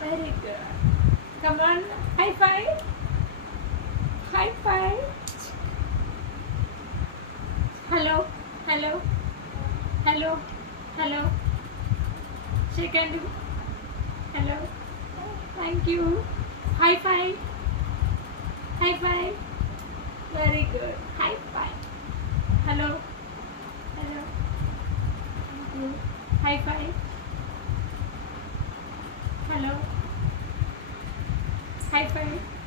Very good. Come on, high five. High five. Hello, hello, hello, hello. Shake hand. Hello. Thank you. High five. High five. Very good. High five. Hello. Hello. Thank you. High five. Hello. High five.